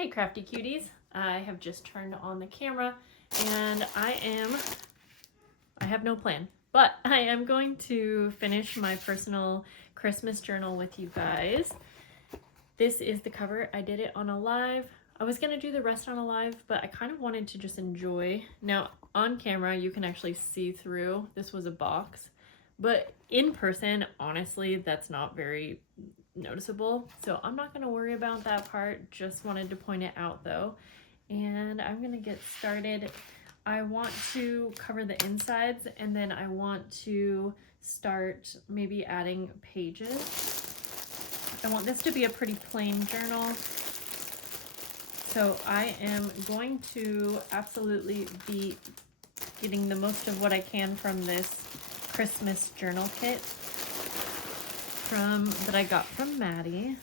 Hey crafty cuties, I have just turned on the camera and I have no plan, but I am going to finish my personal Christmas journal with you guys. This is the cover. I did it on a live. I was gonna do the rest on a live, but I kind of wanted to just enjoy. Now on camera you can actually see through. This was a box, but in person, honestly, that's not very noticeable, so I'm not going to worry about that part. Just wanted to point it out though, and I'm going to get started. I want to cover the insides, and then I want to start maybe adding pages. I want this to be a pretty plain journal, so I am going to absolutely be getting the most of what I can from this Christmas journal kit that I got from Madeline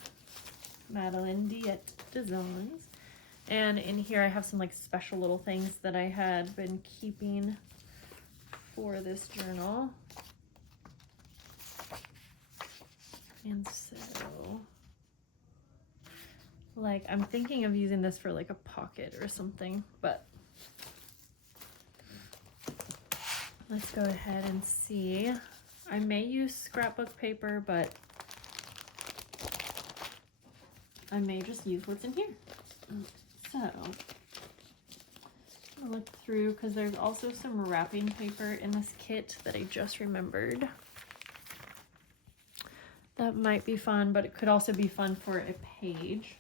Diet Designs. And in here I have some like special little things that I had been keeping for this journal. And so, like, I'm thinking of using this for like a pocket or something, but let's go ahead and see. I may use scrapbook paper, but I may just use what's in here. So, I'll look through because there's also some wrapping paper in this kit that I just remembered. That might be fun, but it could also be fun for a page.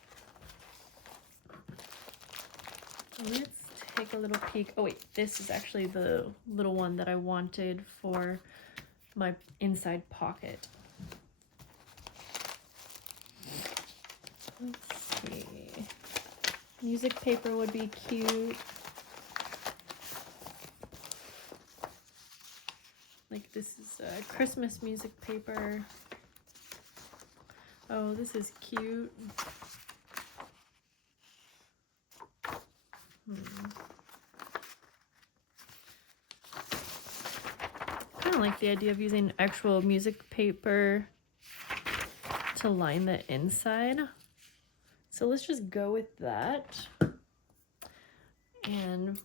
Let's take a little peek. Oh wait, this is actually the little one that I wanted for my inside pocket. Let's see. Music paper would be cute. Like, this is Christmas music paper. Oh, this is cute. Kind of like the idea of using actual music paper to line the inside. So let's just go with that. And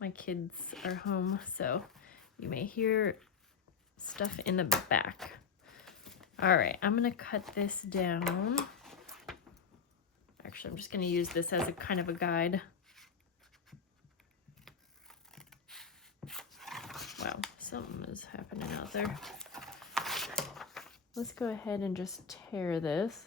my kids are home, so you may hear stuff in the back. All right, I'm gonna cut this down. Actually, I'm just gonna use this as a kind of a guide. Wow, something is happening out there. Let's go ahead and just tear this.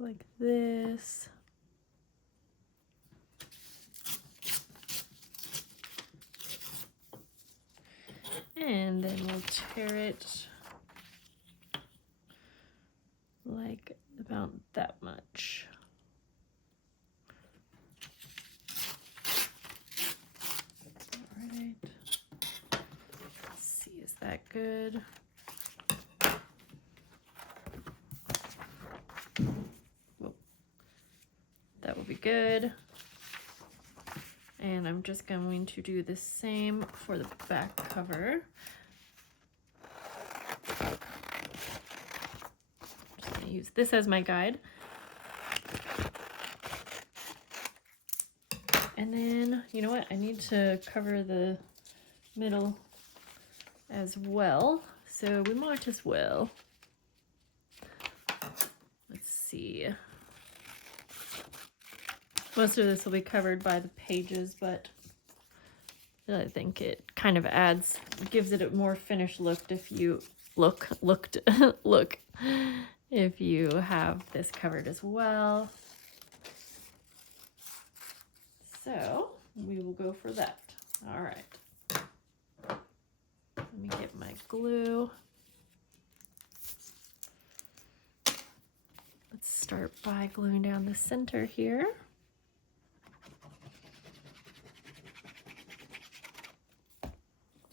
Like this. And then we'll tear it like about that much. All right. Let's see, is that good? Whoa. That will be good. And I'm just going to do the same for the back cover. Just gonna use this as my guide. And then, you know what? I need to cover the middle as well. So we might as well. Let's see. Most of this will be covered by the pages, but I think it kind of gives it a more finished look if you look if you have this covered as well. So we will go for that. All right. Let me get my glue. Let's start by gluing down the center here.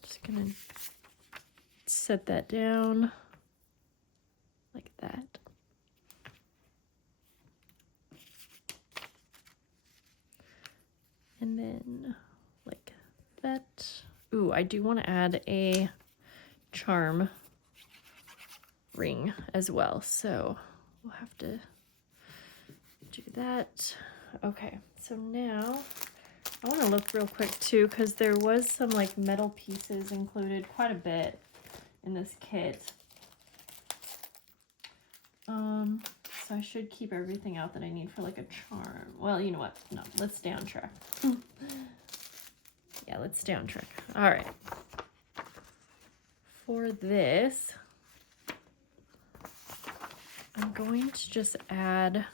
Just gonna set that down like that. And then like that. Ooh, I do want to add a charm ring as well. So we'll have to do that. Okay, so now I want to look real quick too, because there was some like metal pieces included, quite a bit in this kit. So I should keep everything out that I need for like a charm. Well, you know what? No, let's stay on track. Yeah, let's stay on track. All right. For this, I'm going to just add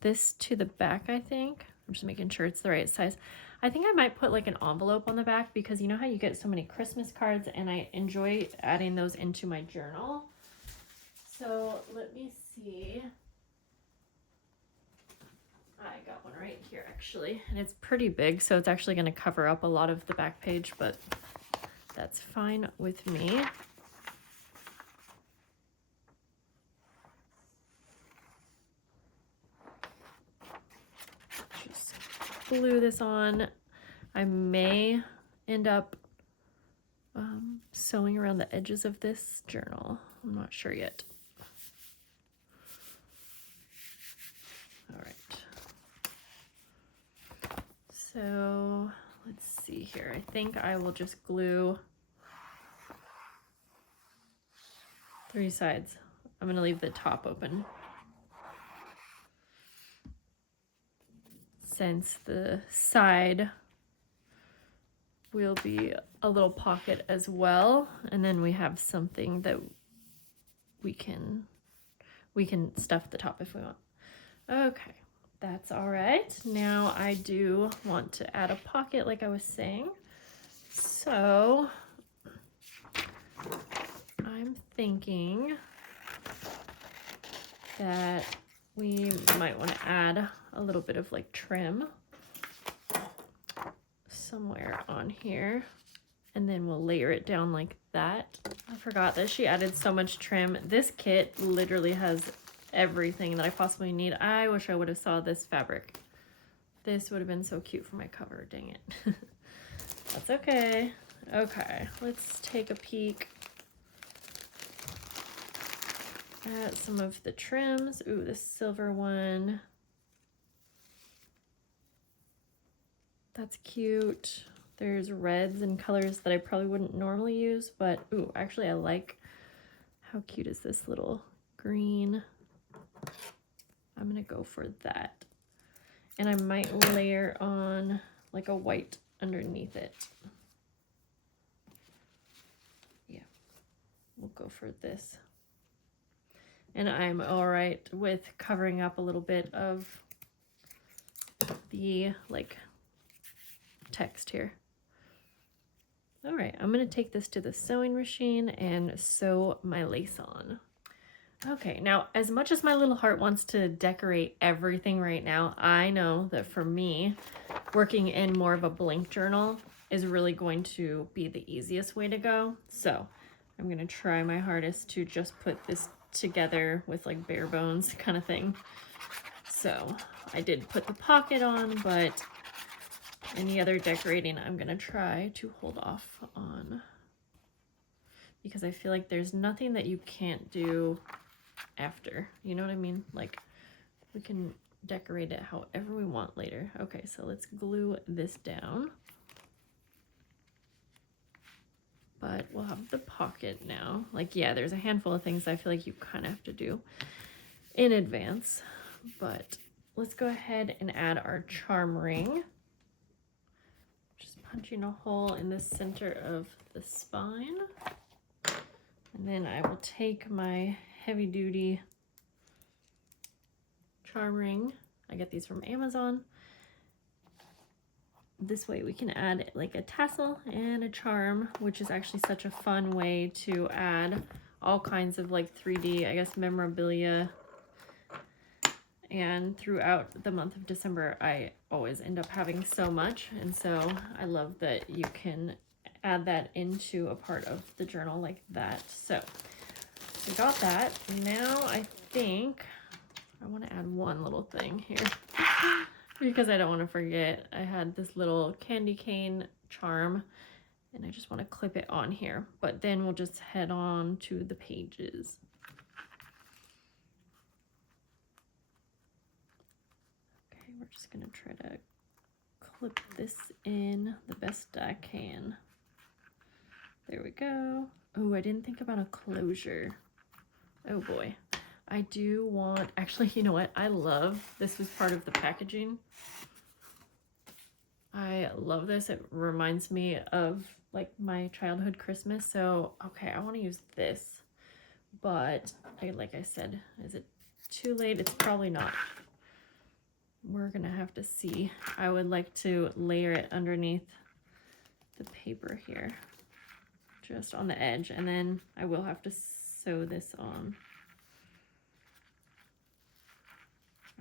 this to the back, I think. I'm just making sure it's the right size. I think I might put like an envelope on the back, because you know how you get so many Christmas cards, and I enjoy adding those into my journal. So let me see. I got one right here actually, and it's pretty big, so it's actually going to cover up a lot of the back page, but that's fine with me. Just glue this on. I may end up sewing around the edges of this journal. I'm not sure yet. All right. So let's see here. I think I will just glue 3 sides. I'm going to leave the top open, since the side will be a little pocket as well, and then we have something that we can stuff the top if we want. Okay, that's all right. Now I do want to add a pocket like I was saying, so I'm thinking that we might want to add a little bit of like trim somewhere on here, and then we'll layer it down like that. I forgot that she added so much trim. This kit literally has everything that I possibly need. I wish I would have saw this fabric. This would have been so cute for my cover, dang it. That's okay. Okay, let's take a peek at some of the trims. Ooh, this silver one. That's cute. There's reds and colors that I probably wouldn't normally use, but ooh, actually I like, how cute is this little green? I'm gonna go for that. And I might layer on like a white underneath it. Yeah, we'll go for this. And I'm all right with covering up a little bit of the like text here. All right, I'm gonna take this to the sewing machine and sew my lace on. Okay, now as much as my little heart wants to decorate everything right now, I know that for me, working in more of a blank journal is really going to be the easiest way to go. So I'm gonna try my hardest to just put this together with like bare bones kind of thing. So I did put the pocket on, but any other decorating I'm gonna try to hold off on, because I feel like there's nothing that you can't do after, you know what I mean? Like we can decorate it however we want later. Okay, so let's glue this down. But we'll have the pocket now. Like, yeah, there's a handful of things I feel like you kind of have to do in advance, but let's go ahead and add our charm ring. Just punching a hole in the center of the spine. And then I will take my heavy duty charm ring. I get these from Amazon. This way we can add like a tassel and a charm, which is actually such a fun way to add all kinds of like 3D, I guess, memorabilia. And throughout the month of December, I always end up having so much. And so I love that you can add that into a part of the journal like that. So we got that. Now I think I want to add one little thing here. Because I don't want to forget, I had this little candy cane charm, And I just want to clip it on here, but then we'll just head on to the pages. Okay, we're just gonna try to clip this in the best I can. There we go. Oh, I didn't think about a closure. Oh boy. I do want, actually, you know what? I love, this was part of the packaging. I love this. It reminds me of like my childhood Christmas. So, okay, I want to use this, but like I said, is it too late? It's probably not. We're gonna have to see. I would like to layer it underneath the paper here, just on the edge, and then I will have to sew this on.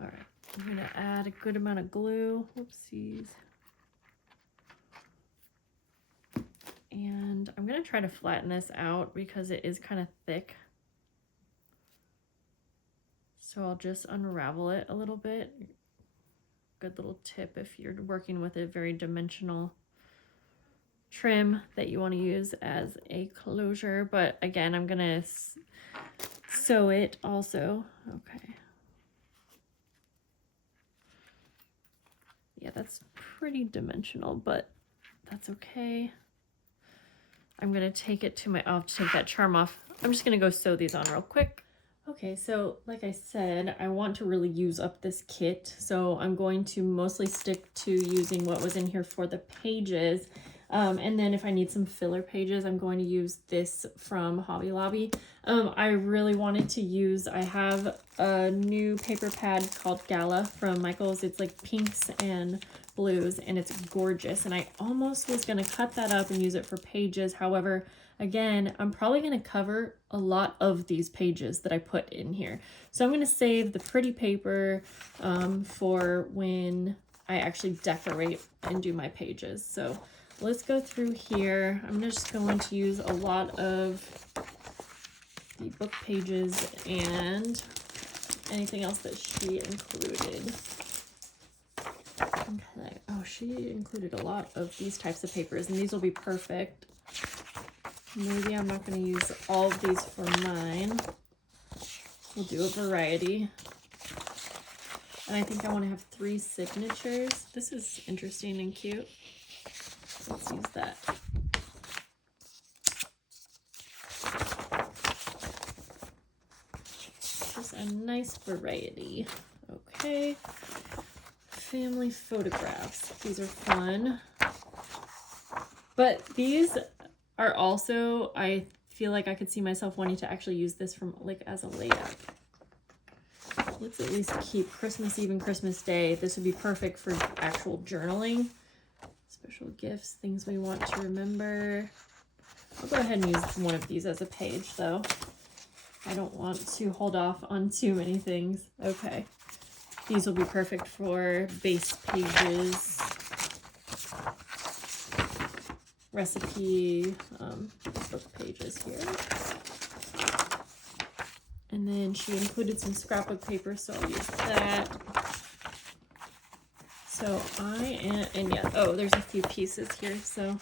All right, I'm gonna add a good amount of glue. Whoopsies. And I'm gonna try to flatten this out because it is kind of thick. So I'll just unravel it a little bit. Good little tip if you're working with a very dimensional trim that you want to use as a closure. But again, I'm gonna sew it also. Okay. Yeah, that's pretty dimensional, but that's okay. I'm gonna take it to my, I'll have to take that charm off. I'm just gonna go sew these on real quick. Okay, so like I said, I want to really use up this kit. So I'm going to mostly stick to using what was in here for the pages. And then if I need some filler pages, I'm going to use this from Hobby Lobby. I really wanted to use, I have a new paper pad called Gala from Michaels. It's like pinks and blues and it's gorgeous. And I almost was going to cut that up and use it for pages. However, again, I'm probably going to cover a lot of these pages that I put in here. So I'm going to save the pretty paper for when I actually decorate and do my pages. So let's go through here. I'm just going to use a lot of the book pages and anything else that she included. Okay. Oh, she included a lot of these types of papers, and these will be perfect. Maybe I'm not going to use all of these for mine. We'll do a variety. And I think I want to have 3 signatures. This is interesting and cute. Let's use that. Just a nice variety. Okay. Family photographs. These are fun. But these are also, I feel like I could see myself wanting to actually use this from like as a layout. Let's at least keep Christmas Eve and Christmas Day. This would be perfect for actual journaling. Special gifts, things we want to remember. I'll go ahead and use one of these as a page though. I don't want to hold off on too many things. Okay. These will be perfect for base pages. Recipe book pages here. And then she included some scrapbook paper, so I'll use that. So I am, and yeah, oh, there's a few pieces here, so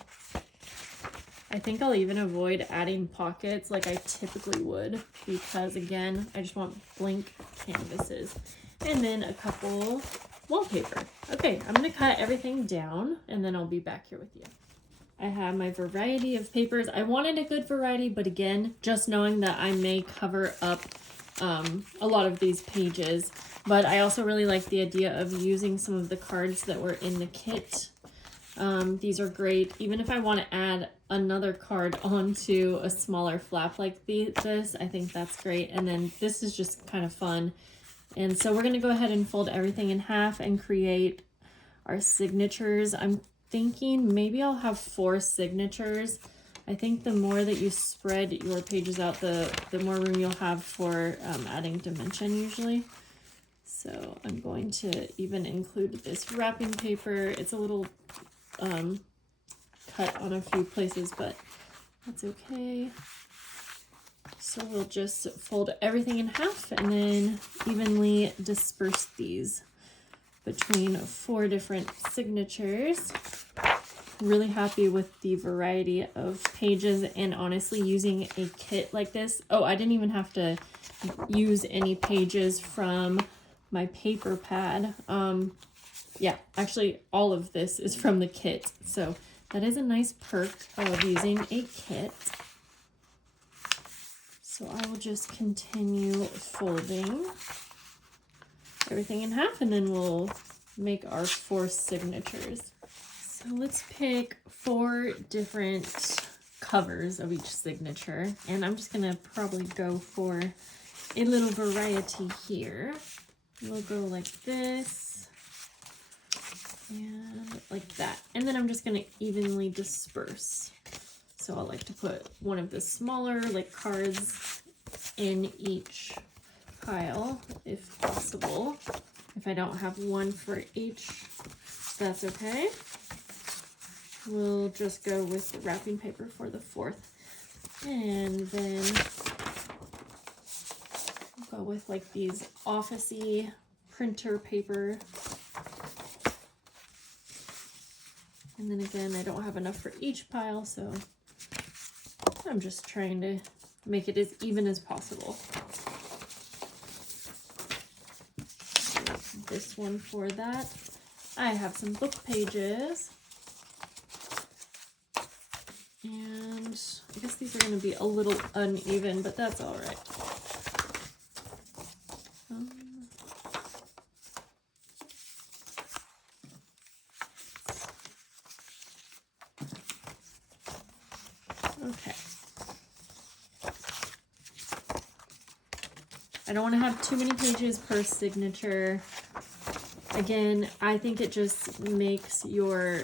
I think I'll even avoid adding pockets like I typically would, because again, I just want blank canvases. And then a couple wallpaper. Okay, I'm gonna cut everything down and then I'll be back here with you. I have my variety of papers. I wanted a good variety, but again, just knowing that I may cover up a lot of these pages, but I also really like the idea of using some of the cards that were in the kit. These are great. Even if I want to add another card onto a smaller flap like this, I think that's great. And then this is just kind of fun. And so we're going to go ahead and fold everything in half and create our signatures. I'm thinking maybe I'll have 4 signatures. I think the more that you spread your pages out, the more room you'll have for adding dimension usually. So I'm going to even include this wrapping paper. It's a little cut on a few places, but that's okay. So we'll just fold everything in half and then evenly disperse these between 4 different signatures. really happy with the variety of pages, and honestly using a kit like this. Oh, I didn't even have to use any pages from my paper pad. Yeah, actually all of this is from the kit. So that is a nice perk of using a kit. So I will just continue folding everything in half, and then we'll make our 4 signatures. So let's pick 4 different covers of each signature, and I'm just gonna probably go for a little variety here. We'll go like this and like that, and then I'm just gonna evenly disperse. So I like to put one of the smaller like cards in each pile if possible. If I don't have one for each, that's okay. We'll just go with the wrapping paper for the 4th. And then we'll go with like these office-y printer paper. And then again, I don't have enough for each pile, so I'm just trying to make it as even as possible. This one for that. I have some book pages. And I guess these are going to be a little uneven, but that's all right. Okay. I don't want to have too many pages per signature. Again, I think it just makes your...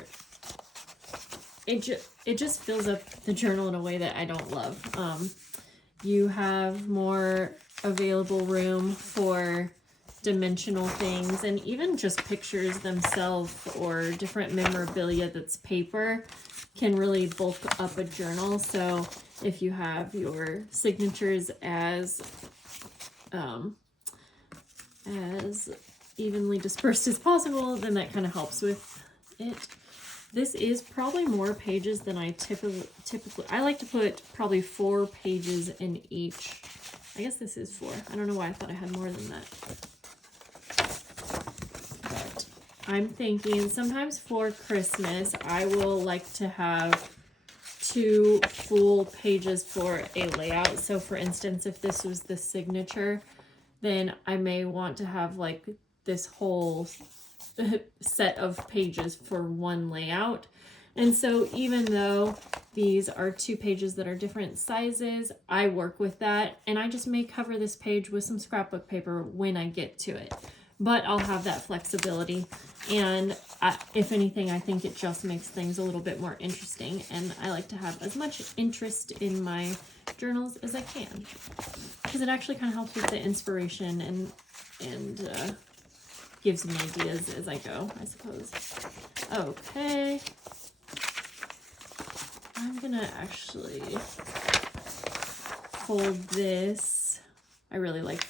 It just fills up the journal in a way that I don't love. You have more available room for dimensional things, and even just pictures themselves or different memorabilia that's paper can really bulk up a journal. So if you have your signatures as evenly dispersed as possible, then that kind of helps with it. This is probably more pages than I typically, I like to put probably 4 pages in each. I guess this is 4. I don't know why I thought I had more than that. But I'm thinking sometimes for Christmas, I will like to have 2 full pages for a layout. So for instance, if this was the signature, then I may want to have like this whole set of pages for one layout. And so even though these are 2 pages that are different sizes, I work with that, and I just may cover this page with some scrapbook paper when I get to it. But I'll have that flexibility, and if anything, I think it just makes things a little bit more interesting, and I like to have as much interest in my journals as I can, because it actually kind of helps with the inspiration and gives me ideas as I go, I suppose. Okay. I'm gonna actually fold this. I really like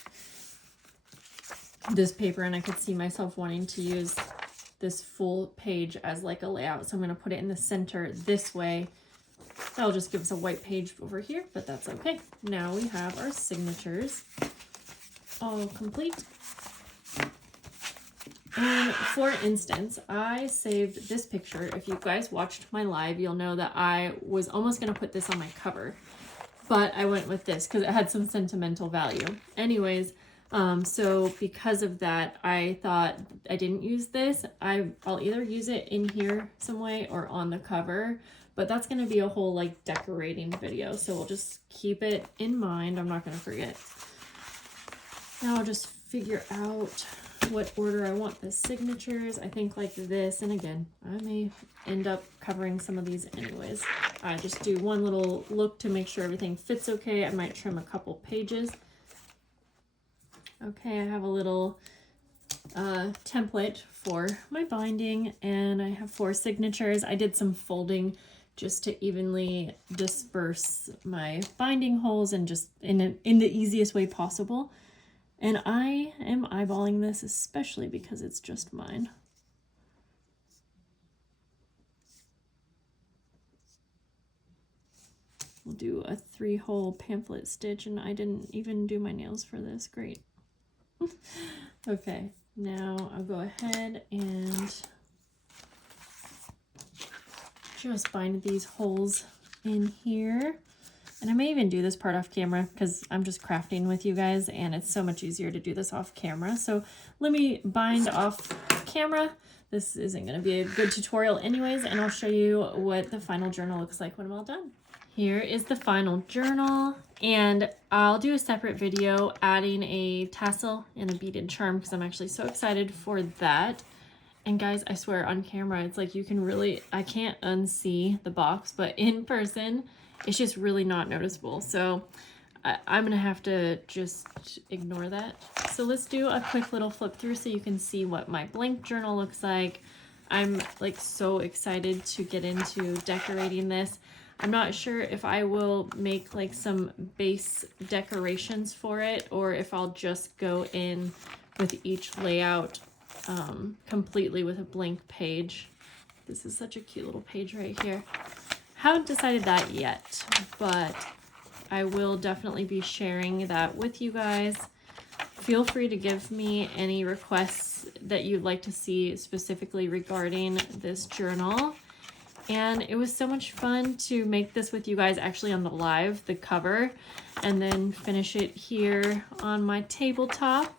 this paper, and I could see myself wanting to use this full page as like a layout. So I'm gonna put it in the center this way. That'll just give us a white page over here, but that's okay. Now we have our signatures all complete. And for instance, I saved this picture. If you guys watched my live, you'll know that I was almost going to put this on my cover, but I went with this because it had some sentimental value. Anyways, so because of that, I thought I didn't use this. I'll either use it in here some way or on the cover, but that's going to be a whole like decorating video. So we'll just keep it in mind. I'm not going to forget. Now I'll just figure out what order I want the signatures. I think like this, and again, I may end up covering some of these anyways. I just do one little look to make sure everything fits okay. I might trim a couple pages. Okay, I have a little template for my binding, and I have 4 signatures. I did some folding just to evenly disperse my binding holes and just in the easiest way possible. And I am eyeballing this, especially because it's just mine. we'll do a 3-hole pamphlet stitch, and I didn't even do my nails for this. Great. Okay, now I'll go ahead and just bind these holes in here. And I may even do this part off camera because I'm just crafting with you guys and it's so much easier to do this off camera. So let me bind off camera. This isn't going to be a good tutorial anyways, and I'll show you what the final journal looks like when I'm all done. Here is the final journal, and I'll do a separate video adding a tassel and a beaded charm because I'm actually so excited for that. And guys, I swear on camera, it's like you can really, I can't unsee the box, but in person, it's just really not noticeable. So I'm gonna have to just ignore that. So let's do a quick little flip through so you can see what my blank journal looks like. I'm like so excited to get into decorating this. I'm not sure if I will make like some base decorations for it or if I'll just go in with each layout completely with a blank page. This is such a cute little page right here. Haven't decided that yet, but I will definitely be sharing that with you guys. Feel free to give me any requests that you'd like to see specifically regarding this journal. And it was so much fun to make this with you guys actually on the live, the cover, and then finish it here on my tabletop.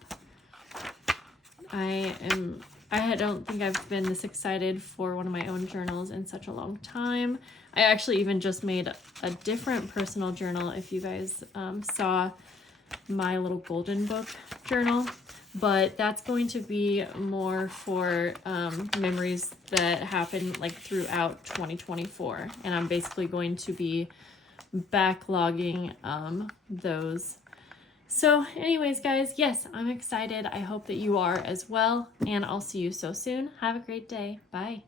I don't think I've been this excited for one of my own journals in such a long time. I actually even just made a different personal journal if you guys saw my little golden book journal, but that's going to be more for memories that happened like throughout 2024, and I'm basically going to be backlogging those. So anyways, guys, yes, I'm excited. I hope that you are as well, and I'll see you so soon. Have a great day. Bye.